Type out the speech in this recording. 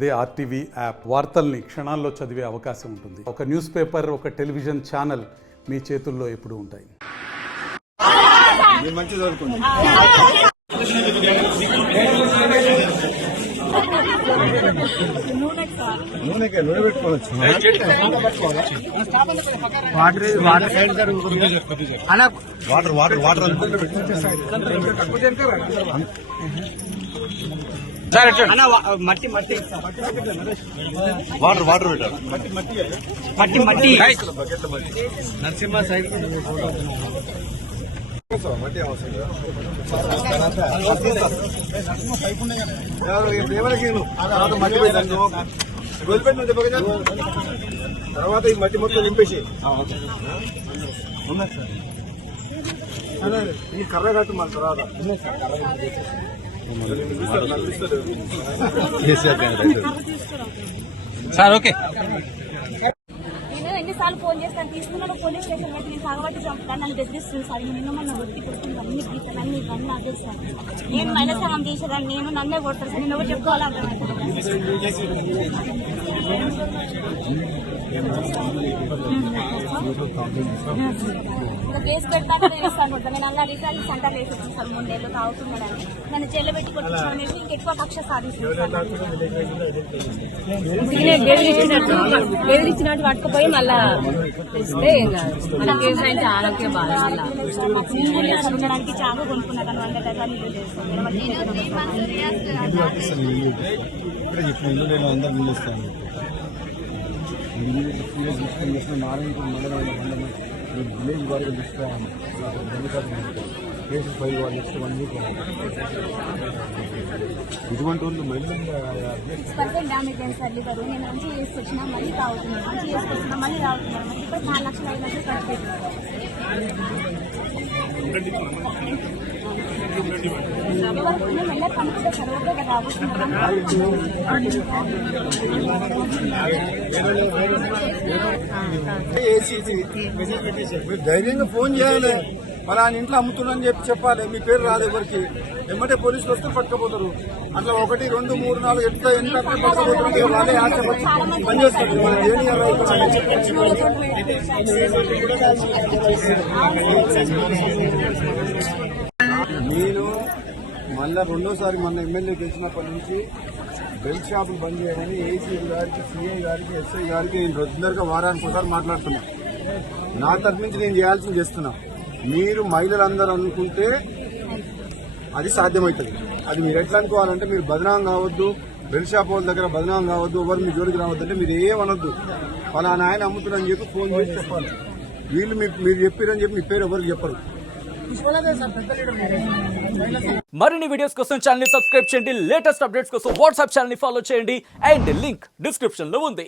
అదే RTV app వార్తల్ని క్షణాల్లో చదివే అవకాశం ఉంటుంది. ఒక న్యూస్ పేపర్, ఒక టెలివిజన్ ఛానల్ మీ చేతుల్లో ఎప్పుడూ ఉంటాయి. నూనె పెట్టుకోవచ్చు. వాటర్ వాటర్ వాటర్ మట్టి మట్టి వాటర్ వాటర్ పెట్టారు. మట్టి మట్టి నరసింహ సైడ్ మట్టి అవసరం మట్టి పెట్టాను. వదిలిపెట్టిన తర్వాత ఈ మట్టి మొత్తం నింపేసి ఈ కర్ర కట్టు మన తర్వాత సార్ ఓకే. నేను ఎన్నిసార్లు ఫోన్ చేస్తాను, తీసుకున్నాను పోలీస్ స్టేషన్ పెట్టి నేను సాగబట్టి చంపుతాను, నన్ను బెదిరిస్తుంది సార్. నిన్న మొన్న ఒట్టి కొడుతుంది, అన్ని గీతలు అన్ని ఇవన్నీ అదే సార్. నేను మైనా సగం తీసేదాన్ని, నేను నన్నే కొడతాను సార్. నేను ఎవరు చెప్పుకోవాలి ఇంకా కేసు పెడతాక వేస్తాను. నేను అలా అడిగితే సెంటర్ వేసేస్తాను సార్. 3 నెలలు తాగుతున్నాడని నన్ను జైల్లో పెట్టి కొట్టించాను. ఇంకెక్కువ కక్ష సాధిస్తున్నాను. బెదిరించినట్టు పట్టుకుపోయి మళ్ళా ఇస్తే ఆరోగ్య బాధ ఉండడానికి చాలా కొనుక్కున్నా కానీ 100 గజాలు ఇల్లు చేస్తాను. విలేజ్ వరకు తీసుకోవాలి. కేసు ఫైల్ వాళ్ళు నెక్స్ట్ 1 వీక్ ఇటువంటి వాళ్ళు మళ్ళీ 6% డ్యామేజ్ అయింది సార్ లివర్. నేను మంచి చేసుకొచ్చినా మళ్ళీ తాగుతున్నాను, మంచి చేసుకొచ్చినా మళ్ళీ తాగుతున్నాను. మరి ఇప్పుడు 4 లక్షలు అయినట్టు కట్టలేదు. మేము ఎలా కనుక్కుంటే చదవకే కదా మీరు ధైర్యంగా ఫోన్ చేయాలి. ఫలానా ఇంట్లో అమ్ముతున్నారని చెప్పాలి. మీ పేరు రాదు ఎవరికి. ఎమ్మటే పోలీసులు వస్తే పట్టుకపోతారు. అట్లా 1, 2, 3, 4 ఎంత పట్టుకపోతారు. వాళ్ళే ఆశపడి పనిచేస్తారు. నేను మళ్ళా 2వ సారి మొన్న ఎమ్మెల్యే గెలిచినప్పటి నుంచి బెల్ట్ షాపులు బంద్ చేయమని ఏసీ గారికి, సిఐ గారికి, ఎస్ఐ గారికి నేను రెగ్యులర్గా వారానికి ఒకసారి మాట్లాడుతున్నా. నా తరఫు నుంచి నేను చేయాల్సింది చేస్తున్నా. మీరు మహిళలందరూ అనుకుంటే అది సాధ్యమవుతుంది. అది మీరు ఎట్లా అనుకోవాలంటే మీరు బదనాం కావద్దు, బెల్ట్ షాప్ వాళ్ళ దగ్గర బదనాం కావద్దు, ఎవరు మీ జోలికి రావద్దు. అంటే మీరు ఏమనొద్దు. ఫలానా ఆయన అమ్ముతున్నారని చెప్పి ఫోన్ చేసి చెప్పాలి. వీళ్ళు మీరు చెప్పారని చెప్పి మీ పేరు ఎవరికి చెప్పరు. మరిన్ని వీడియోస్ కోసం ఛానల్ ని సబ్స్క్రైబ్ చేయండి. లేటెస్ట్ అప్డేట్స్ కోసం వాట్సాప్ ఛానల్ ని ఫాలో చేయండి. అండ్ లింక్ డిస్క్రిప్షన్ లో ఉంది.